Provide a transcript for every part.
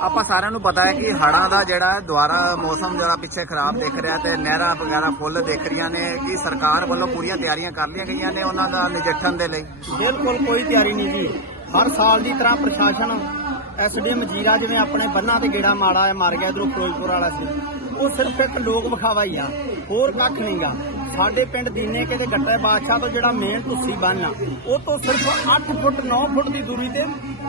ਆਪਾਂ ਸਾਰਿਆਂ ਨੂੰ ਪਤਾ ਹੈ ਕਿ ਹੜਾਂ ਦਾ ਜਿਹੜਾ ਦੁਆਰਾ ਮੌਸਮ ਜਿਹੜਾ ਪਿੱਛੇ ਖਰਾਬ ਦਿਖ ਰਿਹਾ ਤੇ ਨਹਿਰਾਂ ਵਗੈਰਾ ਫੁੱਲ ਦਿਖ ਰਹੀਆਂ ਨੇ ਕਿ ਸਰਕਾਰ ਵੱਲੋਂ ਪੂਰੀਆਂ ਤਿਆਰੀਆਂ ਕਰ ਲਈਆਂ ਗਈਆਂ ਨੇ ਉਹਨਾਂ ਦਾ ਨਜਿੱਠਣ ਦੇ ਲਈ? ਬਿਲਕੁਲ ਕੋਈ ਤਿਆਰੀ ਨਹੀਂ ਜੀ। ਹਰ ਸਾਲ ਦੀ ਤਰ੍ਹਾਂ ਪ੍ਰਸ਼ਾਸਨ ਐਸਡੀਐਮ ਜੀਰਾ ਜਿਵੇਂ ਆਪਣੇ ਬੰਨਾਂ ਤੇ ਗੇੜਾ ਮਾੜਾ ਮਾਰ ਗਿਆ ਇਧਰੋਂ ਫਿਰੋਜ਼ਪੁਰ ਵਾਲਾ ਸੀ। ਉਹ ਸਿਰਫ ਇੱਕ ਲੋਕ ਵਿਖਾਵਾ ਹੀ ਆ, ਹੋਰ ਕੱਖ ਨਹੀਂਗਾ ਸਾਡੇ ਪਿੰਡ ਦੀਨੇ ਕੇ ਤੇ ਗੱਟੇ ਬਾਦਸ਼ਾਹ ਤੋਂ ਜਿਹੜਾ ਮੇਨ ਤੁਸੀਂ ਬੰਨ ਆ, ਉਹ ਤੋਂ ਸਿਰਫ 8 ਫੁੱਟ 9 ਫੁੱਟ ਦੀ ਦੂਰੀ ਤੇ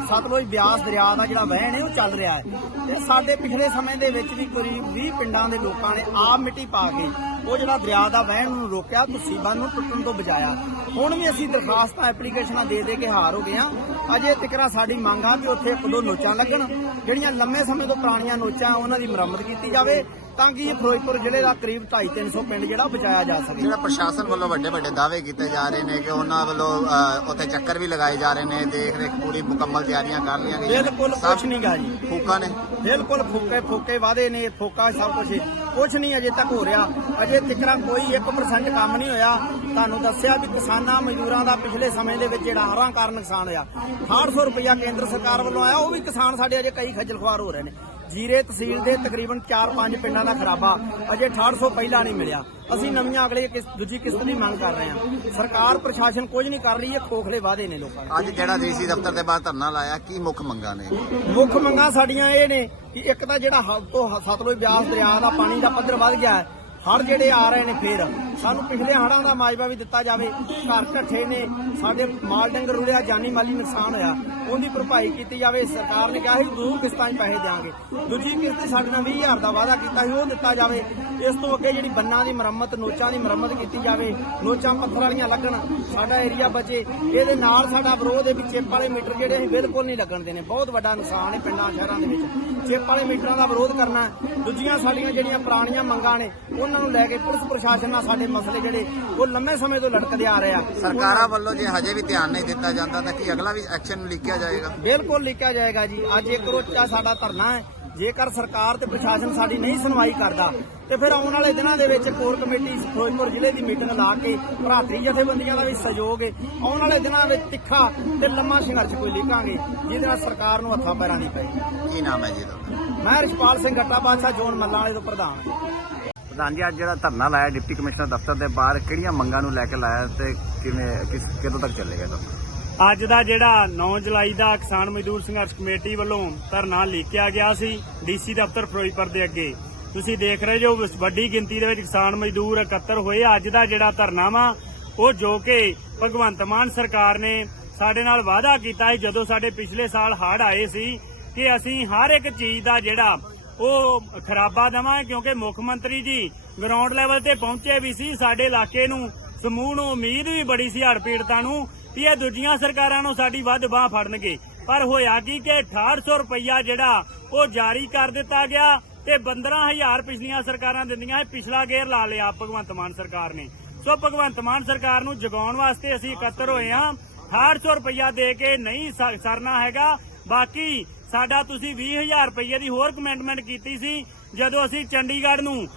ਸਤਲੁਜ ਬਿਆਸ ਦਰਿਆ ਦਾ ਜਿਹੜਾ ਵਹਿਣ ਹੈ, ਉਹ ਚੱਲ ਰਿਹਾ ਹੈ। ਤੇ ਸਾਡੇ ਪਿਛਲੇ ਸਮੇਂ ਦੇ ਵਿੱਚ ਵੀ ਕਰੀਬ 20 ਪਿੰਡਾਂ ਦੇ ਲੋਕਾਂ ਨੇ ਆਪ ਮਿੱਟੀ ਪਾ ਕੇ ਉਹ ਜਿਹੜਾ ਦਰਿਆ ਦਾ ਵਹਿਣ ਨੂੰ ਰੋਕਿਆ, ਤੁਸੀਂ ਬੰਨ ਨੂੰ ਟੁੱਟਣ ਤੋਂ ਬਚਾਇਆ। ਹੁਣ ਵੀ ਅਸੀਂ ਦਰਖਾਸਤਾਂ ਐਪਲੀਕੇਸ਼ਨਾਂ ਦੇ ਦੇ ਕੇ ਹਾਰ ਹੋ ਗਏ ਆ ਅਜੇ ਤਿਕਰਾ ਸਾਡੀ ਮੰਗ ਆ ਕਿ ਉੱਥੇ ਇੱਕ ਦੋ ਨੋਚਾਂ ਲੱਗਣ, ਜਿਹੜੀਆਂ ਲੰਮੇ ਸਮੇਂ ਤੋਂ ਪੁਰਾਣੀਆਂ ਨੋਚਾਂ ਉਹਨਾਂ ਦੀ ਮੁਰੰਮਤ ਕੀਤੀ ਜਾਵੇ। ਤਾਂ ਕਿ ਇਹ ਫਿਰੋਜ਼ਪੁਰ ਜ਼ਿਲ੍ਹੇ ਦਾ ਕਰੀਬ 2.5-300 ਪਿੰਡ ਜਿਹੜਾ ਬਚਾਇਆ ਜਾ ਸਕੇ। ਜਿਹੜਾ ਪ੍ਰਸ਼ਾਸਨ ਵੱਲੋਂ ਵੱਡੇ ਵੱਡੇ ਦਾਅਵੇ ਕੀਤੇ ਜਾ ਰਹੇ ਨੇ ਕਿ ਉਹਨਾਂ ਵੱਲੋਂ ਅ, ਉੱਥੇ ਚੱਕਰ ਵੀ ਲਗਾਏ ਜਾ ਰਹੇ ਨੇ ਦੇਖ ਰੇਖ ਪੂਰੀ ਮੁਕੰਮਲ ਤਿਆਰੀਆਂ ਕਰ ਲਈਆਂ ਗਈਆਂ ਨੇ। ਬਿਲਕੁਲ ਸਭ ਕੁਛ ਨਹੀਂਗਾ ਜੀ। ਫੂਕਾਂ ਨੇ? ਬਿਲਕੁਲ ਫੁੱਕੇ ਫੁੱਕੇ ਵਾਦੇ ਨੇ ਫੋਕਾ ਸਭ ਕੁਝ ਕੁਝ ਨਹੀਂ ਅਜੇ ਤੱਕ ਹੋ ਰਿਹਾ। ਅਜੇ ਤਿਕਰਾ ਕੋਈ 1% ਕੰਮ ਨਹੀਂ ਹੋਇਆ। ਤੁਹਾਨੂੰ ਦੱਸਿਆ ਵੀ ਕਿਸਾਨਾਂ ਮਜ਼ਦੂਰਾਂ ਦਾ ਪਿਛਲੇ ਸਮੇਂ ਦੇ ਵਿੱਚ ਜਿਹੜਾ ਹੜ੍ਹਾਂ ਕਾਰਨ ਨੁਕਸਾਨ ਹੋਇਆ। 800 ਰੁਪਇਆ ਕੇਂਦਰ ਸਰਕਾਰ ਵੱਲੋਂ ਆਇਆ ਉਹ ਵੀ ਕਿਸਾਨ ਸਾਡੇ ਅਜੇ ਕਈ ਖੱਜਲ ਖੁਆਰ ਹੋ ਰਹੇ ਨੇ। ਜੀਰੇ ਤਹਿਸੀਲ ਦੇ ਤਕਰੀਬਨ 4-5 ਪਿੰਡਾਂ ਦਾ ਖਰਾਬਾ। ਅਜੇ 850 ਪਹਿਲਾਂ ਨਹੀਂ ਮਿਲਿਆ। ਅਸੀਂ ਨਵੀਆਂ ਅਗਲੇ ਕਿਸ ਦੂਜੀ ਕਿਸ਼ਤ ਦੀ ਮੰਗ ਕਰ ਰਹੇ ਹਾਂ। ਸਰਕਾਰ ਪ੍ਰਸ਼ਾਸਨ ਕੁਝ ਨਹੀਂ ਕਰ ਰਹੀ ਇਹ ਖੋਖਲੇ ਵਾਅਦੇ ਨੇ ਲੋਕਾਂ ਅੱਜ ਜਿਹੜਾ ਡੀਸੀ ਦਫ਼ਤਰ ਦੇ ਬਾਹਰ ਧਰਨਾ ਲਾਇਆ ਕੀ ਮੁੱਖ ਮੰਗਾਂ ਨੇ? ਮੁੱਖ ਮੰਗਾਂ ਸਾਡੀਆਂ ਇਹ ਨੇ ਕਿ ਇੱਕ ਤਾਂ ਜਿਹੜਾ ਹੱਦ ਤੋਂ ਹ- ਸਤਲੁਜ ਬਿਆਸ ਦਰਿਆ ਦਾ ਪਾਣੀ ਦਾ ਪੱਧਰ ਵੱਧ ਗਿਆ ਹੈ ਹੜ ਜਿਹੜੇ ਆ ਰਹੇ ਨੇ ਫੇਰ। ਸਾਨੂੰ ਪਿਛਲੇ ਹੜਾਂ ਦਾ ਮਾਜਵਾ ਵੀ ਦਿੱਤਾ ਜਾਵੇ, ਘਰ ਢੱਠੇ ਨੇ, ਸਾਡੇ ਮਾਲ ਡੰਗਰ ਰੁੜਿਆ, ਜਾਨੀ ਮਾਲੀ ਨੁਕਸਾਨ ਹੋਇਆ, ਉਹਦੀ ਭਰਪਾਈ ਕੀਤੀ ਜਾਵੇ, ਸਰਕਾਰ ਨੇ ਕਿਹਾ ਸੀ ਦੋ ਕਿਸ਼ਤਾਂ 'ਚ ਪੈਸੇ ਦੇਵਾਂਗੇ ਦੂਜੀ ਕਿਸ਼ਤ ਸਾਡੇ ਨਾਲ 20000 ਦਾ ਵਾਅਦਾ ਕੀਤਾ ਸੀ, ਉਹ ਦਿੱਤਾ ਜਾਵੇ। ਇਸ ਤੋਂ ਅੱਗੇ ਜਿਹੜੀ ਬੰਨਾਂ ਦੀ ਮੁਰੰਮਤ, ਨੋਚਾਂ ਦੀ ਮੁਰੰਮਤ ਕੀਤੀ ਜਾਵੇ, ਨੋਚਾਂ ਪੱਥਰ ਵਾਲੀਆਂ ਲੱਗਣ, ਸਾਡਾ ਏਰੀਆ ਬਚੇ, ਇਹਦੇ ਨਾਲ ਸਾਡਾ ਵਿਰੋਧ ਹੈ ਵੀ ਚਿੱਪ ਵਾਲੇ ਮੀਟਰ ਜਿਹੜੇ ਅਸੀਂ ਬਿਲਕੁਲ ਨਹੀਂ ਲੱਗਣ ਦੇਣੇ, ਬਹੁਤ ਵੱਡਾ ਨੁਕਸਾਨ ਹੈ ਪਿੰਡਾਂ, ਸ਼ਹਿਰਾਂ ਦੇ ਵਿੱਚ। ਚਿੱਪ ਵਾਲੇ ਮੀਟਰਾਂ ਦਾ ਵਿਰੋਧ ਕਰਨਾ, ਦੂਜੀਆਂ ਸਾਡੀਆਂ ਜਿਹੜੀਆਂ ਪੁਰਾਣੀਆਂ ਮੰਗਾਂ ਨੇ, ਉਹਨਾਂ ਨੂੰ ਲੈ ਕੇ ਪੁਲਿਸ ਪ੍ਰਸ਼ਾਸਨ ਨਾਲ ਸਾਡੇ ਮਸਲੇ ਜਿਹੜੇ ਉਹ ਲੰਮੇ ਸਮੇਂ ਤੋਂ ਲਟਕਦੇ ਆ ਰਹੇ ਆ। ਸਰਕਾਰਾਂ ਵੱਲੋਂ ਜੇ ਹਜੇ ਵੀ ਧਿਆਨ ਨਹੀਂ ਦਿੱਤਾ ਜਾਂਦਾ ਤਾਂ ਕੀ ਅਗਲਾ ਵੀ ਐਕਸ਼ਨ ਲਿਖਿਆ ਜਾਏਗਾ? ਬਿਲਕੁਲ ਲਿਖਿਆ ਜਾਏਗਾ ਜੀ। ਅੱਜ ਇੱਕ ਰੋਚਾ ਸਾਡਾ ਧਰਨਾ ਹੈ। ਜੇਕਰ ਸਰਕਾਰ ਤੇ ਪ੍ਰਸ਼ਾਸਨ ਸਾਡੀ ਨਹੀਂ ਸੁਣਵਾਈ ਕਰਦਾ ਤੇ ਫਿਰ ਆਉਣ ਵਾਲੇ ਦਿਨਾਂ ਦੇ ਵਿੱਚ ਕੋਰ ਕਮੇਟੀ ਫਿਰੋਜ਼ਪੁਰ ਜ਼ਿਲ੍ਹੇ ਦੀ ਮੀਟਿੰਗ ਲਾ ਕੇ ਭਰਾਤਰੀ ਜਥੇਬੰਦੀਆਂ ਦਾ ਵੀ ਸਹਿਯੋਗ ਹੈ ਆਉਣ ਵਾਲੇ ਦਿਨਾਂ ਵਿੱਚ ਤਿੱਖਾ ਤੇ ਲੰਮਾ ਸੰਘਰਸ਼ ਕੋਈ ਲਿਖਾਂਗੇ ਜਿਹਦੇ ਨਾਲ ਸਰਕਾਰ ਨੂੰ ਹੱਥਾਂ ਪੈਰਾਂ ਨਹੀਂ ਪਏ ਕੀ ਨਾਮ ਹੈ ਜੀ ਤੁਹਾਡਾ? ਮੈਂ ਰਿਸ਼ਪਾਲ ਸਿੰਘ ਗੱਟਾ ਬਾਦਸ਼ਾਹ ਜੋਨ ਮੱਲਾਂ ਵਾਲੇ ਤੋਂ ਪ੍ਰਧਾਨ ਪ੍ਰਧਾਨ ਜੀ, ਅੱਜ ਜਿਹੜਾ ਧਰਨਾ ਲਾਇਆ ਡਿਪਟੀ ਕਮਿਸ਼ਨਰ ਦਫ਼ਤਰ ਦੇ ਬਾਹਰ, ਕਿਹੜੀਆਂ ਮੰਗਾਂ ਨੂੰ ਲੈ ਕੇ ਲਾਇਆ ਤੇ ਕਿਵੇਂ, ਕਿਸ, ਕਦੋਂ ਤੱਕ ਚੱਲੇਗਾ ਧਰਨਾ? ਅੱਜ ਦਾ ਜਿਹੜਾ 9 ਜੁਲਾਈ ਦਾ ਕਿਸਾਨ ਮਜ਼ਦੂਰ ਸੰਘਰਸ਼ ਕਮੇਟੀ ਵੱਲੋਂ ਧਰਨਾ ਲਿਖਿਆ ਗਿਆ ਸੀ ਡੀਸੀ ਦਫ਼ਤਰ ਫਿਰੋਜ਼ਪੁਰ ਦੇ ਅੱਗੇ। ਤੁਸੀਂ ਦੇਖ ਰਹੇ ਜੋ ਵੱਡੀ ਗਿਣਤੀ ਦੇ ਵਿੱਚ ਕਿਸਾਨ ਮਜ਼ਦੂਰ ਇਕੱਤਰ ਹੋਏ। ਅੱਜ ਦਾ ਜਿਹੜਾ ਧਰਨਾ ਵਾ, ਉਹ ਜੋ ਕਿ ਭਗਵੰਤ ਮਾਨ ਸਰਕਾਰ ਨੇ ਸਾਡੇ ਨਾਲ ਵਾਅਦਾ ਕੀਤਾ ਸੀ, ਜਦੋਂ ਸਾਡੇ ਪਿਛਲੇ ਸਾਲ ਹੜ੍ਹ ਆਏ ਸੀ ਕਿ ਅਸੀਂ ਹਰ ਇੱਕ ਚੀਜ਼ ਦਾ ਜਿਹੜਾ ਉਹ ਖਰਾਬਾ ਦੇਵਾਂਗੇ ਕਿਉਂਕਿ ਮੁੱਖ ਮੰਤਰੀ ਜੀ ਗਰਾਊਂਡ ਲੈਵਲ ਤੇ ਪਹੁੰਚੇ ਵੀ ਸੀ, ਸਾਡੇ ਇਲਾਕੇ ਨੂੰ ਸਮੂਹ ਨੂੰ ਉਮੀਦ ਵੀ ਬੜੀ ਸੀ ਹੜ ਪੀੜਤਾਂ ਨੂੰ ਕਿ ਇਹ ਦੂਜੀਆਂ ਸਰਕਾਰਾਂ ਨੂੰ ਸਾਡੀ ਵੱਧ ਬਾਹ ਫੜਨਗੇ। ਪਰ ਹੋਇਆ ਕੀ ਕਿ 6800 ਰੁਪਈਆ ਜਿਹੜਾ ਉਹ ਜਾਰੀ ਕਰ ਦਿੱਤਾ ਗਿਆ ਤੇ 15000 ਪਿਛਲੀਆਂ ਸਰਕਾਰਾਂ ਦਿੰਦੀਆਂ, ਇਹ ਪਿਛਲਾ ਗੇਰ ਲਾ ਲਿਆ ਭਗਵੰਤ ਮਾਨ ਸਰਕਾਰ ਨੇ। ਸੋ ਭਗਵੰਤ ਮਾਨ ਸਰਕਾਰ ਨੂੰ ਜਗਾਉਣ ਵਾਸਤੇ ਅਸੀਂ ਇਕੱਤਰ ਹੋਏ ਹਾਂ। 6800 ਰੁਪਇਆ ਦੇ ਕੇ ਨਹੀਂ ਸਰਨਾ ਹੈਗਾ। ਬਾਕੀ ਸਾਡਾ ਤੁਸੀਂ 20000 ਰੁਪਈਏ ਦੀ ਹੋਰ ਕਮੈਂਟਮੈਂਟ ਕੀਤੀ ਸੀ, ਜਦੋਂ ਅਸੀਂ ਚੰਡੀਗੜ੍ਹ ਨੂੰ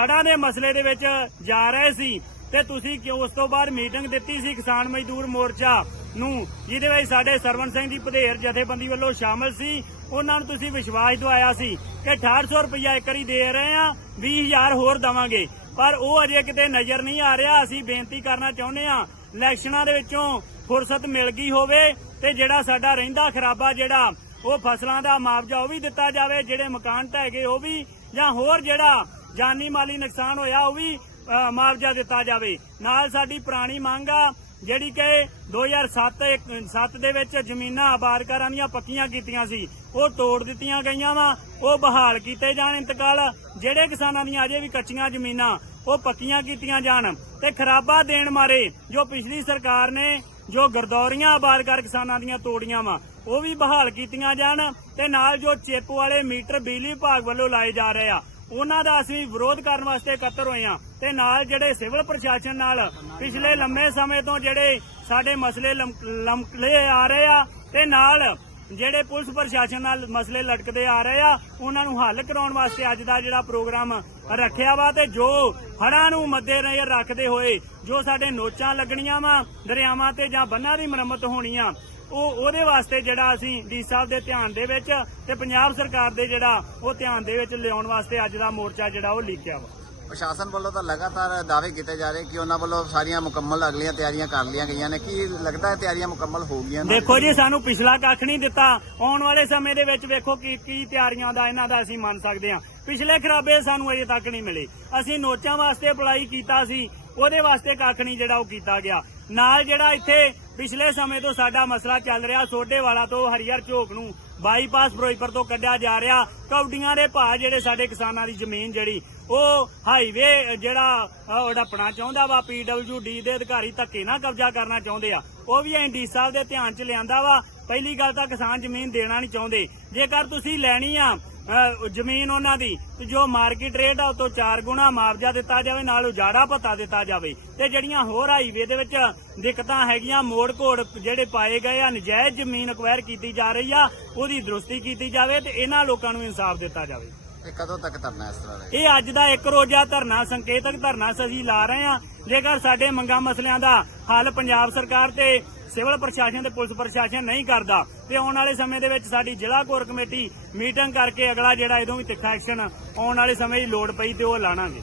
ਹੜਾਂ ਦੇ ਮਸਲੇ ਦੇ ਵਿੱਚ ਜਾ ਰਹੇ ਸੀ। ਤੇ ਤੁਸੀਂ ਕਿਉਂ ਉਸ ਤੋਂ ਬਾਅਦ ਮੀਟਿੰਗ ਦਿੱਤੀ ਸੀ ਕਿਸਾਨ ਮਜ਼ਦੂਰ ਮੋਰਚਾ ਨੂੰ, ਜਿਹਦੇ ਵਿੱਚ ਸਾਡੇ ਸਰਵਨ ਸਿੰਘ ਜੀ ਪਧੇਰ ਜਥੇਬੰਦੀ ਵੱਲੋਂ ਸ਼ਾਮਲ ਸੀ। ਉਹਨਾਂ ਨੂੰ ਤੁਸੀਂ ਵਿਸ਼ਵਾਸ ਦਿਵਾਇਆ ਸੀ ਕਿ 6800 ਰੁਪਇਆ ਇੱਕ ਵਾਰੀ ਦੇ ਰਹੇ ਆ 20000 ਹੋਰ ਦਵਾਂਗੇ। ਪਰ ਉਹ ਅਜੇ ਕਿਤੇ ਨਜ਼ਰ ਨਹੀਂ ਆ ਰਿਹਾ। ਅਸੀਂ ਬੇਨਤੀ ਕਰਨਾ ਚਾਹੁੰਦੇ ਆ ਇਲੈਕਸ਼ਨਾਂ ਦੇ ਵਿੱਚੋਂ ਫੁਰਸਤ ਮਿਲ ਗਈ ਹੋਵੇ ਤੇ ਜਿਹੜਾ ਸਾਡਾ ਰਹਿੰਦਾ ਖਰਾਬਾ ਜਿਹੜਾ ਉਹ ਫਸਲਾਂ ਦਾ ਮੁਆਵਜ਼ਾ ਉਹ ਵੀ ਦਿੱਤਾ ਜਾਵੇ, ਜਿਹੜੇ ਮਕਾਨ ਢਹਿ ਗਏ ਉਹ ਵੀ, ਜਾਂ ਹੋਰ ਜਿਹੜਾ ਜਾਨੀ ਮਾਲੀ ਨੁਕਸਾਨ ਹੋਇਆ ਉਹ ਵੀ ਮੁਆਵਜ਼ਾ ਦਿੱਤਾ ਜਾਵੇ। ਨਾਲ ਸਾਡੀ ਪੁਰਾਣੀ ਮੰਗ ਆ, ਜਿਹੜੀ ਕਿ 2007 ਇੱਕ- ਸੱਤ ਦੇ ਵਿੱਚ ਜ਼ਮੀਨਾਂ ਆਬਾਦਕਾਰਾਂ ਦੀਆਂ ਪੱਕੀਆਂ ਕੀਤੀਆਂ ਸੀ। ਉਹ ਤੋੜ ਦਿੱਤੀਆਂ ਗਈਆਂ ਵਾ, ਉਹ ਬਹਾਲ ਕੀਤੇ ਜਾਣ ਇੰਤਕਾਲ, ਜਿਹੜੇ ਕਿਸਾਨਾਂ ਦੀਆਂ ਅਜੇ ਵੀ ਕੱਚੀਆਂ ਜ਼ਮੀਨਾਂ, ਉਹ ਪੱਕੀਆਂ ਕੀਤੀਆਂ ਜਾਣ ਤੇ ਖਰਾਬਾ ਦੇਣ ਮਾਰੇ ਜੋ ਪਿਛਲੀ ਸਰਕਾਰ ਨੇ, ਜੋ ਗਰਦੌਰੀਆਂ ਆਬਾਦਕਾਰ ਕਿਸਾਨਾਂ ਦੀਆਂ ਤੋੜੀਆਂ ਵਾ। ਉਹ ਵੀ ਬਹਾਲ ਕੀਤੀਆਂ ਜਾਣ ਤੇ ਨਾਲ ਜੋ ਚਿੱਪ ਵਾਲੇ ਮੀਟਰ ਬਿਜਲੀ ਵਿਭਾਗ ਵੱਲੋਂ ਲਾਏ ਜਾ ਰਹੇ ਆ, ਉਹਨਾਂ ਦਾ ਅਸੀਂ ਵਿਰੋਧ ਕਰਨ ਵਾਸਤੇ ਇਕੱਤਰ ਹੋਏ ਆ ਤੇ ਨਾਲ ਜਿਹੜੇ ਸਿਵਲ ਪ੍ਰਸ਼ਾਸਨ ਨਾਲ ਪਿਛਲੇ ਲੰਮੇ ਸਮੇਂ ਤੋਂ ਜਿਹੜੇ ਸਾਡੇ ਮਸਲੇ ਲੰਮ- ਆ ਰਹੇ ਆ ਤੇ ਨਾਲ ਜਿਹੜੇ ਪੁਲਿਸ ਪ੍ਰਸ਼ਾਸਨ ਨਾਲ ਮਸਲੇ ਲਟਕਦੇ ਆ ਰਹੇ ਆ, ਉਹਨਾਂ ਨੂੰ ਹੱਲ ਕਰਾਉਣ ਵਾਸਤੇ ਅੱਜ ਦਾ ਜਿਹੜਾ ਪ੍ਰੋਗਰਾਮ ਰੱਖਿਆ ਵਾ ਤੇ ਜੋ ਹੜ੍ਹਾਂ ਨੂੰ ਮੱਦੇ ਨਜ਼ਰ ਰੱਖਦੇ ਹੋਏ ਜੋ ਸਾਡੇ ਨੋਚਾਂ ਲੱਗਣੀਆਂ ਵਾ ਦਰਿਆਵਾਂ ਤੇ ਜਾਂ ਬੰਨਾਂ ਦੀ ਮੁਰੰਮਤ ਹੋਣੀ ਆ ਉਹ ਉਹਦੇ ਵਾਸਤੇ ਜਿਹੜਾ ਅਸੀਂ ਡੀ ਸਾਹਿਬ ਦੇ ਧਿਆਨ ਦੇ ਵਿੱਚ ਤੇ ਪੰਜਾਬ ਸਰਕਾਰ ਦੇ ਜਿਹੜਾ ਉਹ ਧਿਆਨ ਦੇ ਵਿੱਚ ਲਿਆਉਣ ਵਾਸਤੇ ਅੱਜ ਦਾ ਮੋਰਚਾ ਜਿਹੜਾ ਉਹ ਲਿਖਿਆ ਵਾ। ਪ੍ਰਸ਼ਾਸਨ ਵੱਲੋਂ ਤਾਂ ਲਗਾਤਾਰ ਦਾਅਵੇ ਕੀਤੇ ਜਾ ਰਹੇ ਕਿ ਉਹਨਾਂ ਵੱਲੋਂ ਸਾਰੀਆਂ ਮੁਕੰਮਲ ਅਗਲੀਆਂ ਤਿਆਰੀਆਂ ਕਰ ਲਈਆਂ ਗਈਆਂ ਨੇ। ਕੀ ਲੱਗਦਾ ਹੈ ਤਿਆਰੀਆਂ ਮੁਕੰਮਲ ਹੋ ਗਈਆਂ ਨੇ? ਦੇਖੋ ਜੀ ਸਾਨੂੰ ਪਿਛਲਾ ਕੱਖ ਨਹੀਂ ਦਿੱਤਾ। ਆਉਣ ਵਾਲੇ ਸਮੇਂ ਦੇ ਵਿੱਚ ਵੇਖੋ ਕੀ ਕੀ ਤਿਆਰੀਆਂ ਦਾ ਇਹਨਾਂ ਦਾ ਅਸੀਂ ਮੰਨ ਸਕਦੇ ਹਾਂ। ਪਿਛਲੇ ਖਰਾਬੇ ਸਾਨੂੰ ਅਜੇ ਤੱਕ ਨਹੀਂ ਮਿਲੇ। ਅਸੀਂ ਨੋਚਾਂ ਵਾਸਤੇ ਅਪਲਾਈ ਕੀਤਾ ਸੀ। ਉਹਦੇ ਵਾਸਤੇ ਕੱਖ ਨਹੀਂ ਜਿਹੜਾ ਉਹ ਕੀਤਾ ਗਿਆ। ਨਾਲ ਜਿਹੜਾ ਇੱਥੇ ਪਿਛਲੇ ਸਮੇਂ ਤੋਂ ਸਾਡਾ ਮਸਲਾ ਚੱਲ ਰਿਹਾ ਸੋਡੇਵਾਲਾ ਤੋਂ ਹਰੀਹਰ ਝੋਕ ਨੂੰ ਬਾਈਪਾਸ ਫਿਰੋਜ਼ਪੁਰ ਤੋਂ ਕੱਢਿਆ ਜਾ ਰਿਹਾ। ਕੌਡੀਆਂ ਦੇ ਭਾਅ ਜਿਹੜੇ ਸਾਡੇ ਕਿਸਾਨਾਂ ਦੀ ਜ਼ਮੀਨ ਜਿਹੜੀ ਉਹ ਹਾਈਵੇ ਜਿਹੜਾ ਅਹ, ਉਹ ਡੱਪਣਾ ਚਾਹੁੰਦਾ ਵਾ ਪੀਡਬਲਯੂਡੀ ਦੇ ਅਧਿਕਾਰੀ ਧੱਕੇ ਨਾਲ ਕਬਜ਼ਾ ਕਰਨਾ ਚਾਹੁੰਦੇ ਆ। ਉਹ ਵੀ ਐਨਡੀ ਸਾਹਿਬ ਦੇ ਧਿਆਨ 'ਚ ਲਿਆਂਦਾ ਵਾ ਪਹਿਲੀ ਗੱਲ ਤਾਂ ਕਿਸਾਨ ਜ਼ਮੀਨ ਦੇਣਾ ਨਹੀਂ ਚਾਹੁੰਦੇ। ਜੇਕਰ ਤੁਸੀਂ ਲੈਣੀ ਆ ਜ਼ਮੀਨ ਉਹਨਾਂ ਦੀ ਤੇ ਜੋ ਮਾਰਕੀਟ ਰੇਟ ਆ ਉਹ ਤੋਂ 4 ਗੁਣਾ ਮੁਆਵਜ਼ਾ ਦਿੱਤਾ ਜਾਵੇ ਨਾਲ ਉਜਾੜਾ ਭੱਤਾ ਦਿੱਤਾ ਜਾਵੇ। ਤੇ ਜਿਹੜੀਆਂ ਹੋਰ ਹਾਈਵੇ ਦੇ ਵਿੱਚ ਦਿੱਕਤਾਂ ਹੈਗੀਆਂ ਮੋੜ ਘੋੜ ਜਿਹੜੇ ਪਾਏ ਗਏ ਆ ਨਜਾਇਜ਼ ਜ਼ਮੀਨ ਅਕਵਾਇਰ ਕੀਤੀ ਜਾ ਰਹੀ ਆ ਉਹਦੀ ਦਰੁਸਤੀ ਕੀਤੀ ਜਾਵੇ ਤੇ ਇਹਨਾਂ ਲੋਕਾਂ ਨੂੰ ਇਨਸਾਫ ਦਿੱਤਾ ਜਾਵੇ। ਇਹ ਕਦੋਂ ਤੱਕ ਧਰਨਾ ਇਸ ਤਰ੍ਹਾਂ ਦਾ ਇਹ ਅੱਜ ਦਾ ਇੱਕ ਰੋਜ਼ਾ ਧਰਨਾ ਸੰਕੇਤਕ ਧਰਨਾ ਅਸੀਂ ਲਾ ਰਹੇ ਹਾਂ ਜੇਕਰ ਸਾਡੇ ਮੰਗਾਂ ਮਸਲਿਆਂ ਦਾ ਹੱਲ ਪੰਜਾਬ ਸਰਕਾਰ ਤੇ ਸਿਵਲ ਪ੍ਰਸ਼ਾਸਨ ਤੇ ਪੁਲਿਸ ਪ੍ਰਸ਼ਾਸਨ ਨਹੀਂ ਕਰਦਾ। ਤੇ ਆਉਣ ਵਾਲੇ ਸਮੇਂ ਦੇ ਵਿੱਚ ਸਾਡੀ ਜ਼ਿਲ੍ਹਾ ਕੋਰ ਕਮੇਟੀ ਮੀਟਿੰਗ ਕਰਕੇ ਅਗਲਾ ਜਿਹੜਾ ਇਹਦੋਂ ਵੀ ਤਿੱਖਾ ਐਕਸ਼ਨ ਆਉਣ ਵਾਲੇ ਸਮੇਂ ਦੀ ਲੋੜ ਪਈ ਤੇ ਉਹ ਲਾਣਾਗੇ।